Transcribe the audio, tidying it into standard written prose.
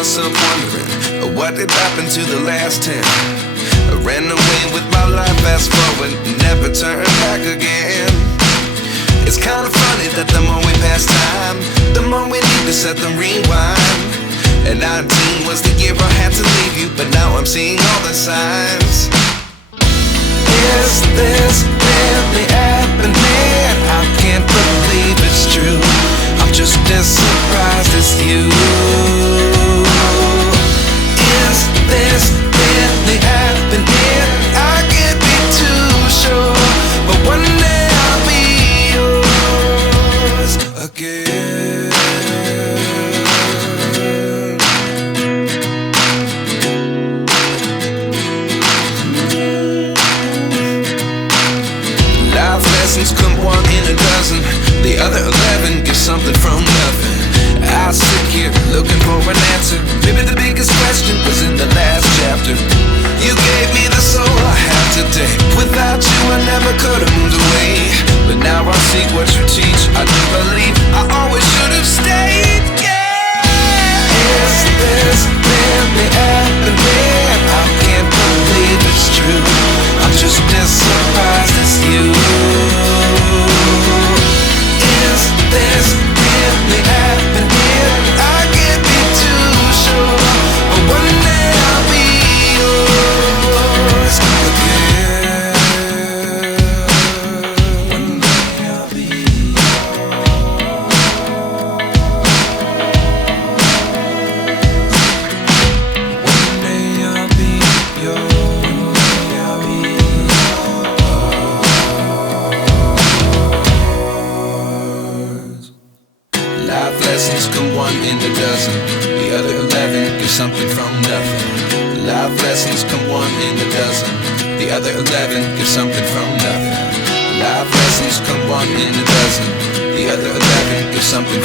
myself wondering, what did happen to the last 10? I ran away with my life, fast forward, never turn back again. It's kind of funny that the more we pass time, the more we need to set them rewind. And 19 was the year I had to leave you, but now I'm seeing all the signs. Is this really happening? I can't believe it's true. I'm just as surprised as you. Is this really happening? I can't be too sure, but one day I'll be yours again. Life lessons come one in a dozen, the other 11 give something from nothing. I sit here looking for an answer. Maybe the biggest question was in the last chapter. You gave me the soul I have today. Without you I never could have moved away. But now I see what you teach. I do believe I always should have stayed. Yeah. Is this really happening? I can't believe it's true. I'm just as surprised as you. Is this really happening? I can't be too sure, but one day I'll be yours again. One day I'll be yours. One day I'll be yours. One day I'll be yours. Life lessons come one in a dozen, the other 11 give something from nothing. Life lessons come one in a dozen, the other 11 give something from nothing. Life lessons come one in a dozen, the other 11 give something